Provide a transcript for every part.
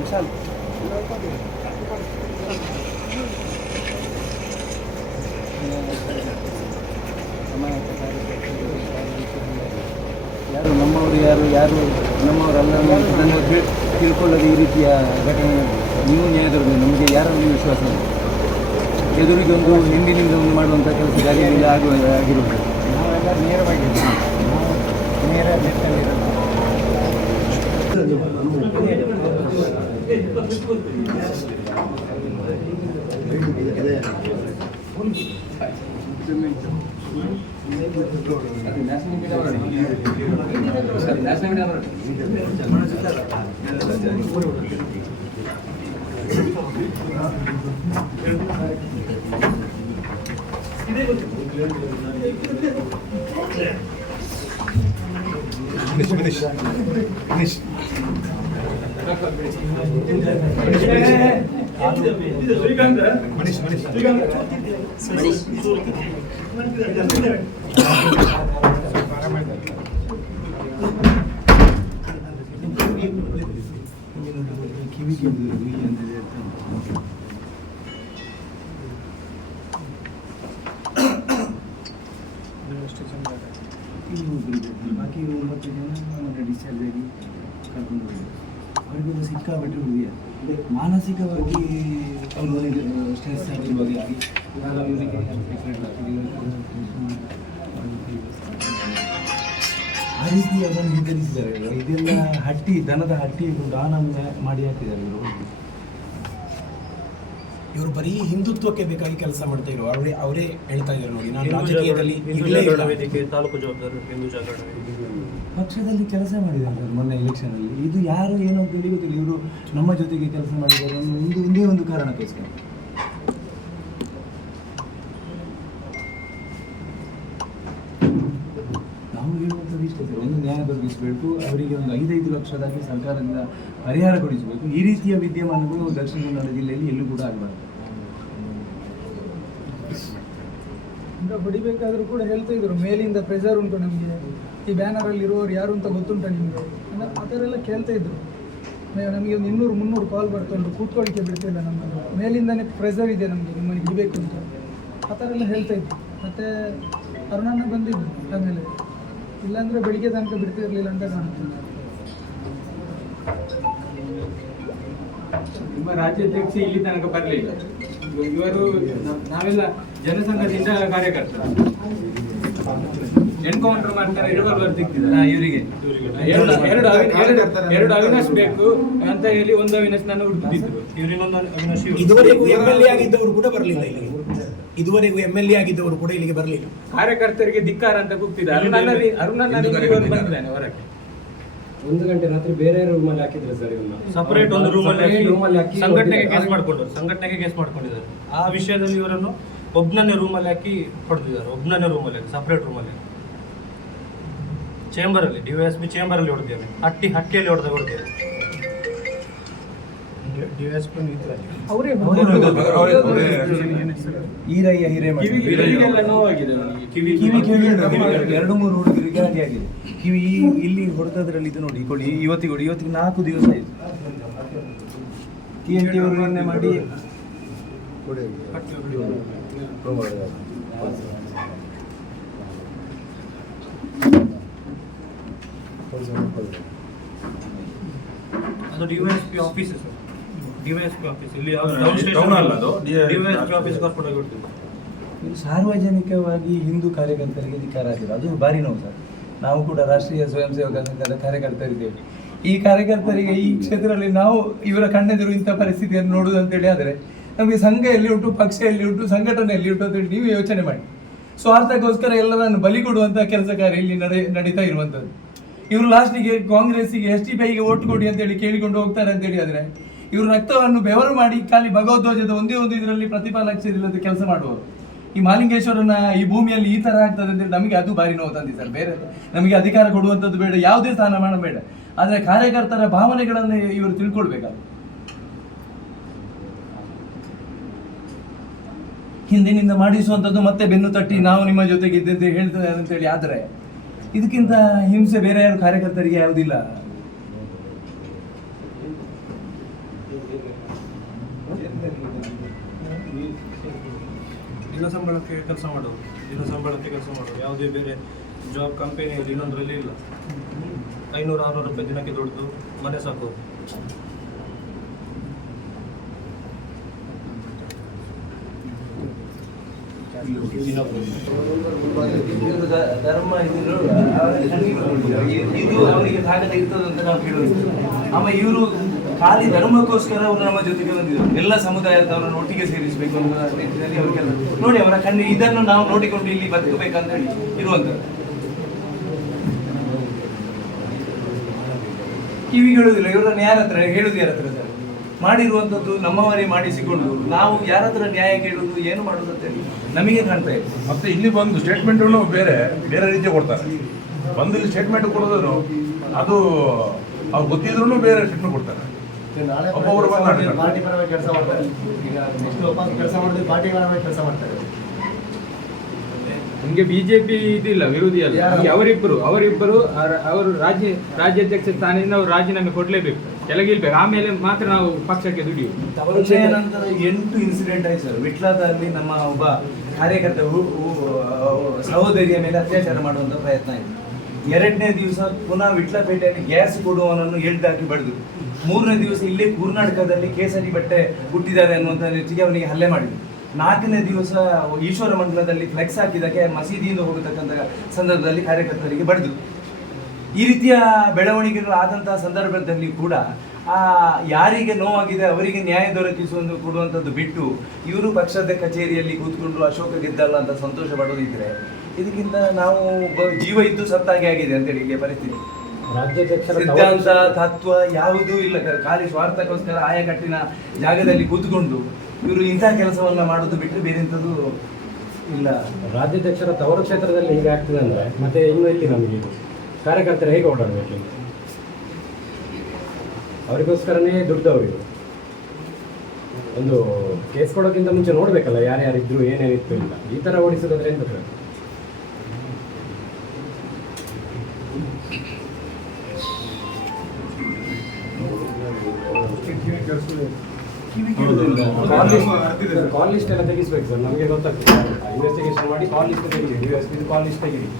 विशाल ಯಾರು ನಮ್ಮವರು ಯಾರು ನಮ್ಮವರಲ್ಲ ಅದನ್ನು ತಿಳ್ಕೊಳ್ಳೋದು ಈ ರೀತಿಯ ಘಟನೆ ನೀವು ನ್ಯಾಯದವರು ನಮಗೆ ಯಾರಲ್ಲಿ ವಿಶ್ವಾಸ ಇಲ್ಲ. ಎದುರಿಗೆ ಒಂದು ಹಿಂದಿನಿಂದ ಒಂದು ಮಾಡುವಂಥ ಕೆಲಸ ಜಾರಿಯಲ್ಲಿ ಆಗಿರುವುದು ನಾವೆಲ್ಲ ನೇರವಾಗಿ ನೇರ ನೆಟ್ಟಲ್ಲಿರೋದು. ಬಾಕಿ 9 ಜನ ಡಿಸ್ಚಾರ್ಜ್ ಆಗಿ ಕರ್ಕೊಂಡು ಹೋಗಿ ಅವರಿಗೆಲ್ಲ ಸಿಕ್ಕಾಪಟ್ಟೆ ಹುಡುಗಿಯ ಮಾನಸಿಕವಾಗಿ ಅವರು ಸ್ಟ್ರೆಸ್ ಆಗಿರುವಾಗಿ ಆ ರೀತಿ ಅದನ್ನು ನಿರ್ಧರಿಸಿದ್ದಾರೆ. ಇದೆಲ್ಲ ಹಟ್ಟಿ ದನದ ಹಟ್ಟಿ ದಾನ ಮಾಡಿ ಹಾಕಿದ್ದಾರೆ ಇವರು ಬರೀ ಹಿಂದುತ್ವಕ್ಕೆ ಬೇಕಾಗಿ ಕೆಲಸ ಮಾಡ್ತಾ ಇರೋ ಅವರೇ ಹೇಳ್ತಾ ಇದ್ದಾರೆ ನೋಡಿ, ನಾನು ರಾಜಕೀಯದಲ್ಲಿ ತಾಲೂಕು ಜವಾಬ್ದಾರಿ ಹಿಂದೂ ಜಾಗರಣ ಪಕ್ಷದಲ್ಲಿ ಕೆಲಸ ಮಾಡಿದ್ದಾರೆ ಮೊನ್ನೆ ಎಲೆಕ್ಷನಲ್ಲಿ. ಇದು ಯಾರು ಏನೋ ಅಂತ ಗೊತ್ತಿಲ್ಲ. ಇವರು ನಮ್ಮ ಜೊತೆಗೆ ಕೆಲಸ ಮಾಡಿದ್ದಾರೆ ಒಂದೇ ಒಂದು ಕಾರಣಕ್ಕೋಸ್ಕರ. ನಾವು ಹೇಳುವಂಥದ್ದು ಇಷ್ಟ ಸರ್, ಒಂದು ನ್ಯಾಯ ದೊರಕಿಸಬೇಕು, ಅವರಿಗೆ ಒಂದು 5 ಲಕ್ಷದಾಗಿ ಸರ್ಕಾರದಿಂದ ಪರಿಹಾರ ಕೊಡಿಸಬೇಕು. ಈ ರೀತಿಯ ವಿದ್ಯಮಾನಗಳು ದಕ್ಷಿಣ ಕನ್ನಡ ಜಿಲ್ಲೆಯಲ್ಲಿ ಎಲ್ಲೂ ಕೂಡ ಆಗಬಾರ್ದು. ಹೊಡಿಬೇಕಾದ್ರೂ ಕೂಡ ಹೇಳ್ತಾ ಇದ್ರು ಮೇಲಿಂದ ಪ್ರೆಷರ್ ಉಂಟು ನಮಗೆ, ಈ ಬ್ಯಾನರಲ್ಲಿ ಇರುವವರು ಯಾರು ಅಂತ ಗೊತ್ತುಂಟ ನಿಮಗೆ, ಆ ಥರ ಎಲ್ಲ ಕೇಳ್ತಾ ಇದ್ರು. ನಮಗೆ ಒಂದು 200-300 ಕಾಲ್ ಬರ್ಕೊಂಡು ಕೂತ್ಕೊಳ್ಳಿಕ್ಕೆ ಬಿಡ್ತಿಲ್ಲ, ನಮ್ಮದು ಮೇಲಿಂದನೇ ಪ್ರೆಷರ್ ಇದೆ ನಮಗೆ ನಿಮ್ಮನ್ನು ಬಿಡಬೇಕು ಅಂತ ಆ ಥರ ಎಲ್ಲ ಹೇಳ್ತಾ ಇದ್ರು. ಮತ್ತು ಅರುಣಣ್ಣ ಬಂದಿದ್ದು ಆಮೇಲೆ, ಇಲ್ಲಾಂದರೆ ಬೆಳಿಗ್ಗೆ ತನಕ ಬಿಡ್ತಿರಲಿಲ್ಲ ಅಂತ ಕಾಣುತ್ತೆ. ನಿಮ್ಮ ರಾಜ್ಯಾಧ್ಯಕ್ಷ ಇಲ್ಲಿ ತನಕ ಬರಲಿಲ್ಲ. ಇವರು ನಾವೆಲ್ಲ ಜನಸಂಘದಿಂದ ಕಾರ್ಯಕರ್ತರು ಎನ್ಕೌಂಟರ್ ಮಾಡ್ತಾರೆ, ರಿವಾಲ್ವರ್ ಸಿಗ್ತಿಲ್ಲ ಇವರಿಗೆ. ಎರಡು ಅವಿನಾಶ್ ಬೇಕು ಅಂತ ಹೇಳಿ ಒಂದು ಅವಿನಾಶ್ ನಾನು ಹುಡುಕಿದ್ರು. ಇದುವರೆಗೂ MLA ಆಗಿದ್ದವರು ಕೂಡ ಬರಲಿಲ್ಲ ಇಲ್ಲಿಗೆ. ಇದುವರೆಗೂ MLA ಆಗಿದ್ದವರು ಕೂಡ ಇಲ್ಲಿಗೆ ಬರಲಿಲ್ಲ. ಕಾರ್ಯಕರ್ತರಿಗೆ ಧಿಕ್ಕಾರ ಅಂತ ಕೂಗ್ತಿದ್ದಾರೆ. ಅರುಣಣ್ಣ ಬಂದಿದ್ದಾನೆ ಹೊರಗೆ. 1 ಗಂಟೆ ರಾತ್ರಿ ಬೇರೆ ರೂಮಲ್ಲಿ ಹಾಕಿದ್ರೆ ಸರ್, ಸಪರೇಟ್ ಒಂದು ರೂಮಲ್ಲಿ ಹಾಕಿ ಸಂಘಟನೆಗೆ ಕೇಸ್ ಮಾಡ್ಕೊಂಡಿದ್ದಾರೆ. ಆ ವಿಷಯದಲ್ಲಿ ಇವರನ್ನು ಒಬ್ಬನೇ ರೂಮಲ್ಲಿ ಹಾಕಿ ಹೊಡೆದಿದ್ದಾರೆ. ಒಬ್ಬನೇ ರೂಮಲ್ಲಿ ಹಾಕಿ ಸಪರೇಟ್ ರೂಮಲ್ಲಿ ಚೇಂಬರಲ್ಲಿ DYSP ಚೇಂಬರಲ್ಲಿ ಹೊಡೆದಿದ್ದಾರೆ. ಹಟ್ಟಿಯಲ್ಲಿ ಹೊಡೆದಿದ್ದಾರೆ. ಕಿವಿ 2-3 ಹುಡುಗರಿಗೆ ಹಾಗೆ ಆಗಿದೆ. ಕಿವಿ ಇಲ್ಲಿ ಹೊಡೆದದ್ರಲ್ಲಿ ಇದು ನೋಡಿ, ಇವತ್ತಿಗೆ 4 ದಿವಸ ಆಯಿತು. TNT ಅವರು ನಿನ್ನೆ ಮಾಡಿ ಅದು DYSP office sir. DYSP office ಇಲ್ಲಿ DYSP ಆಫೀಸ್ ಕರ್ಕೊಂಡು ಹೋಗ್ಬಿಡ್ತೀವಿ. ಸಾರ್ವಜನಿಕವಾಗಿ ಹಿಂದೂ ಕಾರ್ಯಕರ್ತರಿಗೆ ಧಿಕ್ಕಾರ ಆಗಿದೆ. ಅದು ಭಾರಿ ನೋವು ಸರ್. ನಾವು ಕೂಡ ರಾಷ್ಟ್ರೀಯ ಸ್ವಯಂ ಸೇವಕ ಸಂಘದ ಕಾರ್ಯಕರ್ತರಿದ್ದೇವೆ. ಈ ಕಾರ್ಯಕರ್ತರಿಗೆ ಈ ಕ್ಷೇತ್ರದಲ್ಲಿ ನಾವು ಇವರ ಕಣ್ಣೆದುರು ಇಂಥ ಪರಿಸ್ಥಿತಿಯನ್ನು ನೋಡುವುದು ಅಂತೇಳಿ ಆದರೆ ನಮಗೆ ಸಂಘ ಎಲ್ಲಿ ಉಂಟು, ಪಕ್ಷ ಎಲ್ಲಿ ಉಂಟು, ಸಂಘಟನೆ ಎಲ್ಲಿ ಉಂಟು ಅಂತೇಳಿ ನೀವು ಯೋಚನೆ ಮಾಡಿ. ಸ್ವಾರ್ಥಕ್ಕೋಸ್ಕರ ಎಲ್ಲರನ್ನು ಬಲಿ ಕೊಡುವಂಥ ಕೆಲಸ ಕಾರ್ಯ ಇಲ್ಲಿ ನಡೀತಾ ಇರುವಂಥದ್ದು. ಇವರು ಲಾಸ್ಟಿಗೆ ಕಾಂಗ್ರೆಸ್ಸಿಗೆ STPIಗೆ ಓಟ್ ಕೊಡಿ ಅಂತೇಳಿ ಕೇಳಿಕೊಂಡು ಹೋಗ್ತಾರೆ ಅಂತೇಳಿ ಆದರೆ ಇವರು ರಕ್ತವನ್ನು ಬೆವರು ಮಾಡಿ ಖಾಲಿ ಭಗವಧ್ವಜದ ಒಂದೇ ಒಂದು ಇದರಲ್ಲಿ ಪ್ರತಿಫಲಾಕ್ಷರಿಲ್ಲದ ಕೆಲಸ ಮಾಡುವವರು. ಈ ಮಾಲಿಂಗೇಶ್ವರನ ಈ ಭೂಮಿಯಲ್ಲಿ ಈ ಥರ ಆಗ್ತದೆ ಅಂತೇಳಿ ನಮಗೆ ಅದು ಭಾರಿ ನೋವು ತಂದಿ ಸರ್. ಬೇರೆ ನಮಗೆ ಅಧಿಕಾರ ಕೊಡುವಂಥದ್ದು ಬೇಡ, ಯಾವುದೇ ಸ್ಥಾನಮಾನ ಬೇಡ, ಆದರೆ ಕಾರ್ಯಕರ್ತರ ಭಾವನೆಗಳನ್ನು ಇವರು ತಿಳ್ಕೊಳ್ಬೇಕಾದ್ರೆ ಹಿಂದಿನಿಂದ ಮಾಡಿಸುವಂಥದ್ದು ಮತ್ತೆ ಬೆನ್ನು ತಟ್ಟಿ ನಾವು ನಿಮ್ಮ ಜೊತೆಗೆ ಇದ್ದಂತೆ ಹೇಳ್ತಾರೆ ಅಂತೇಳಿ ಆದರೆ ಇದಕ್ಕಿಂತ ಹಿಂಸೆ ಬೇರೆ ಯಾರು ಕಾರ್ಯಕರ್ತರಿಗೆ ಯಾವುದಿಲ್ಲ. ದಿನ ಸಂಬಳಕ್ಕೆ ಕೆಲಸ ಮಾಡೋದು, ಯಾವುದೇ ಬೇರೆ ಜಾಬ್ ಕಂಪನಿಯಲ್ಲಿ ಇನ್ನೊಂದರಲ್ಲಿ ಇಲ್ಲ. 500-600 ರೂಪಾಯಿ ದಿನಕ್ಕೆ ದುಡ್ದು ಮನೆ ಸಾಕೋದು. ಇವ್ರ ಧರ್ಮ ಇದು ಅವರಿಗೆ ತಾಕತ ಇರ್ತದೆ ಅಂತ ನಾವು ಕೇಳೋದು. ಆಮೇಲೆ ಇವರು ಖಾಲಿ ಧರ್ಮಕ್ಕೋಸ್ಕರ ಅವರು ನಮ್ಮ ಜೊತೆಗೆ ಬಂದಿದ್ರು. ಎಲ್ಲ ಸಮುದಾಯದವರನ್ನು ಒಟ್ಟಿಗೆ ಸೇರಿಸಬೇಕು ಅನ್ನೋ ನಿಟ್ಟಿನಲ್ಲಿ ಅವರು ಕೆಲಸ ನೋಡಿ. ಅವರ ಕಣ್ಣು ಇದನ್ನು ನಾವು ನೋಡಿಕೊಂಡು ಇಲ್ಲಿ ಬದುಕಬೇಕಂತ ಹೇಳಿ ಇರುವಂಥದ್ದು. ಕಿವಿ ಹೇಳುವುದಿಲ್ಲ. ಇವರನ್ನು ಯಾರ ಹತ್ರ ಹೇಳುದು, ಯಾರ ಹತ್ರ ಸರ್ ಮಾಡಿರುವಂಥದ್ದು ನಮ್ಮವರೇ ಮಾಡಿಸಿಕೊಂಡು ನಾವು ಯಾರ ಹತ್ರ ನ್ಯಾಯ ಕೇಳುವುದು, ಏನು ಮಾಡುದು ಅಂತೇಳಿ ನಮಗೆ ಕಾಣ್ತಾ ಇದೆ. ಮತ್ತೆ ಇಲ್ಲಿ ಬಂದು ಸ್ಟೇಟ್ಮೆಂಟನ್ನು ಬೇರೆ ಬೇರೆ ರೀತಿ ಕೊಡ್ತಾರೆ. ಬಂದು ಇಲ್ಲಿ ಸ್ಟೇಟ್ಮೆಂಟ್ ಕೊಡೋದು ಅದು ಅವ್ರು ಗೊತ್ತಿದ್ರು ಬೇರೆ ಸ್ಟೇಟ್ಮೆಂಟ್ ಕೊಡ್ತಾರೆ. ಒಬ್ಬೊಬ್ಬರು ಬಂದು ಪಾರ್ಟಿ ಪರವಾಗಿ ಕೆಲಸ ಮಾಡ್ತಾರೆ. ಈಗ ನೆಕ್ಸ್ಟ್ ವಾಪಸ್ ಕೆಲಸ ಮಾಡಿದ್ರೆ ಪಾರ್ಟಿ ಪರವಾಗಿ ಕೆಲಸ ಮಾಡ್ತಾರೆ. ನಿಮಗೆ ಬಿಜೆಪಿ ಇದಿಲ್ಲ, ವಿರೋಧಿ ಅಲ್ಲ. ನಿಮ್ಗೆ ಅವರಿಬ್ಬರು ಅವರು ರಾಜ್ಯಾಧ್ಯಕ್ಷ ಸ್ಥಾನದಿಂದ ಅವರು ರಾಜೀನಾಮೆ ಕೊಡ್ಲೇಬೇಕು, ಕೆಳಗಿಲ್ಬೇಕು. ಆಮೇಲೆ ಮಾತ್ರ ನಾವು ಪಕ್ಷಕ್ಕೆ ದುಡಿಯುವುದು. ನಂತರ 8 ಇನ್ಸಿಡೆಂಟ್ ಆಯ್ತು ಸರ್. ವಿಟ್ಲದಲ್ಲಿ ನಮ್ಮ ಒಬ್ಬ ಕಾರ್ಯಕರ್ತ ಸಹೋದರಿಯ ಮೇಲೆ ಅತ್ಯಾಚಾರ ಮಾಡುವಂತ ಪ್ರಯತ್ನ ಆಯಿತು. 2ನೇ ದಿವಸ ಪುನಃ ವಿಟ್ಲಪೇಟೆಯಲ್ಲಿ ಗ್ಯಾಸ್ ಕೊಡುವವನನ್ನು ಎಳ್ದಾಕಿ ಬಡಿದು, 3ನೇ ದಿವಸ ಇಲ್ಲೇ ಕರ್ನಾಟಕದಲ್ಲಿ ಕೇಸರಿ ಬಟ್ಟೆ ಹುಟ್ಟಿದ್ದಾರೆ ಅನ್ನುವಂಥ ರೀತಿಗೆ ಅವನಿಗೆ ಹಲ್ಲೆ ಮಾಡಿದ್ರು. 4ನೇ ದಿವಸ ಈಶ್ವರ ಮಂಡಲದಲ್ಲಿ ಫ್ಲೆಕ್ಸ್ ಹಾಕಿದ್ದಕ್ಕೆ ಮಸೀದಿಯಿಂದ ಹೋಗತಕ್ಕಂಥ ಸಂದರ್ಭದಲ್ಲಿ ಕಾರ್ಯಕರ್ತರಿಗೆ ಬಡಿದ್ರು. ಈ ರೀತಿಯ ಬೆಳವಣಿಗೆಗಳು ಆದಂತಹ ಸಂದರ್ಭದಲ್ಲಿ ಕೂಡ ಯಾರಿಗೆ ನೋವಾಗಿದೆ ಅವರಿಗೆ ನ್ಯಾಯ ದೊರಕಿಸುವಂದು ಕೊಡುವಂಥದ್ದು ಬಿಟ್ಟು ಇವರು ಪಕ್ಷದ ಕಚೇರಿಯಲ್ಲಿ ಕೂತ್ಕೊಂಡು ಅಶೋಕ ಗೆದ್ದಲ್ಲ ಅಂತ ಸಂತೋಷ ಪಡೋದಿದ್ರೆ ಇದಕ್ಕಿಂತ ನಾವು ಜೀವ ಇದ್ದು ಸತ್ತಾಗೆ ಆಗಿದೆ ಅಂತೇಳಿ ಇಲ್ಲಿ ಪರಿಸ್ಥಿತಿ. ಸಿದ್ಧಾಂತ ತತ್ವ ಯಾವುದೂ ಇಲ್ಲ, ಖಾಲಿ ಸ್ವಾರ್ಥಕ್ಕೋಸ್ಕರ ಆಯಕಟ್ಟಿನ ಜಾಗದಲ್ಲಿ ಕೂತ್ಕೊಂಡು ಇವರು ಇಂತಹ ಕೆಲಸವನ್ನ ಮಾಡೋದು ಬಿಟ್ಟು ಬೇರೆ ಎಂಥದ್ದು ಇಲ್ಲ. ರಾಜ್ಯಾಧ್ಯಕ್ಷರ ತವರು ಕ್ಷೇತ್ರದಲ್ಲಿ ಹೀಗೆ ಆಗ್ತದೆ ಅಂದ್ರೆ ಮತ್ತೆ ಇನ್ನು ಇಲ್ಲಿ ನಮಗೆ ಕಾರ್ಯಕರ್ತರು ಹೇಗೆ ಓಡಾಡಬೇಕು? ಅವರಿಗೋಸ್ಕರನೇ ದುಡ್ದವರು. ಒಂದು ಕೇಸ್ ಕೊಡೋಕ್ಕಿಂತ ಮುಂಚೆ ನೋಡ್ಬೇಕಲ್ಲ ಯಾರ್ಯಾರಿದ್ರು ಏನೇನಿತ್ತು ಇಲ್ಲ. ಈ ತರ ಓಡಿಸೋದಾದ್ರೆ ಎಂತ ಕಾಲ್ ಲಿಸ್ಟ್ ಎಲ್ಲ ತೆಗಿಸ್ಬೇಕು ಸರ್. ನಮಗೆ ಗೊತ್ತಾಗ್ತದೆ, ಇನ್ವೆಸ್ಟಿಗೇಷನ್ ಮಾಡಿ ಕಾಲ್ ಲಿಸ್ಟ್ ತೆಗಿರಿ. ಇದು ಕಾಲ್ ಲಿಸ್ಟ್ ತೆಗಿರಿ.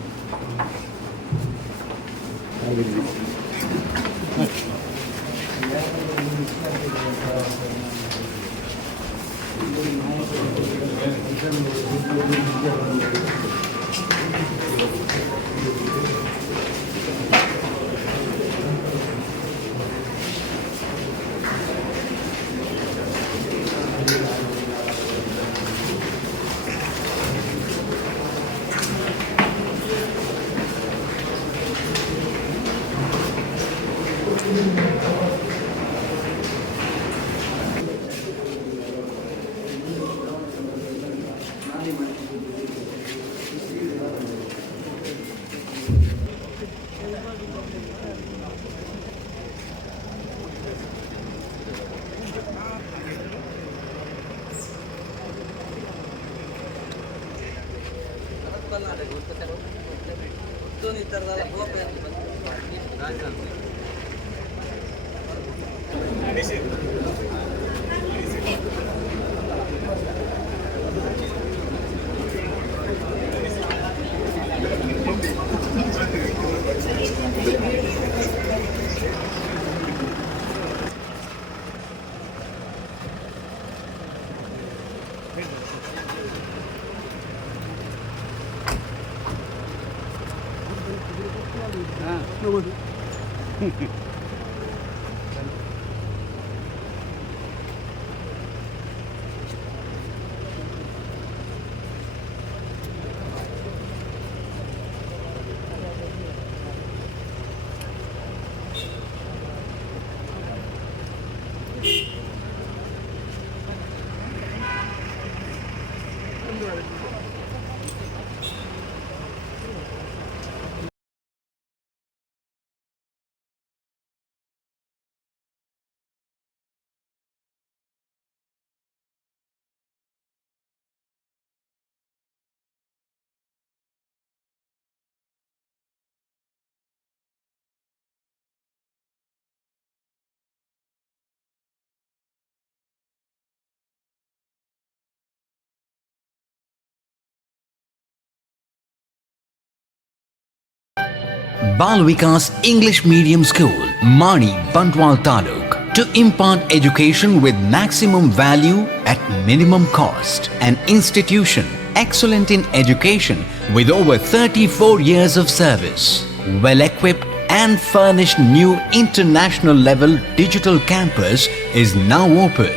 Bal Vikas English Medium School, Mani, Bantwal Taluk, to impart education with maximum value at minimum cost. An institution excellent in education with over 34 years of service. Well equipped and furnished new international level digital campus is now open.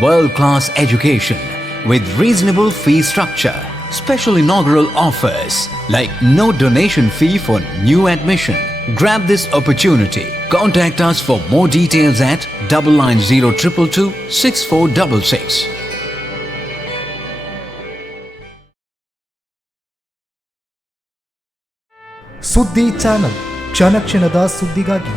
World class education with reasonable fee structure. Special inaugural offers like no donation fee for new admission. Grab this opportunity. Contact us for more details at 990222 6466. ಸುದ್ದಿ channel, ಕ್ಷಣ ಕ್ಷಣದ ಸುದ್ದಿಗಾಗಿ.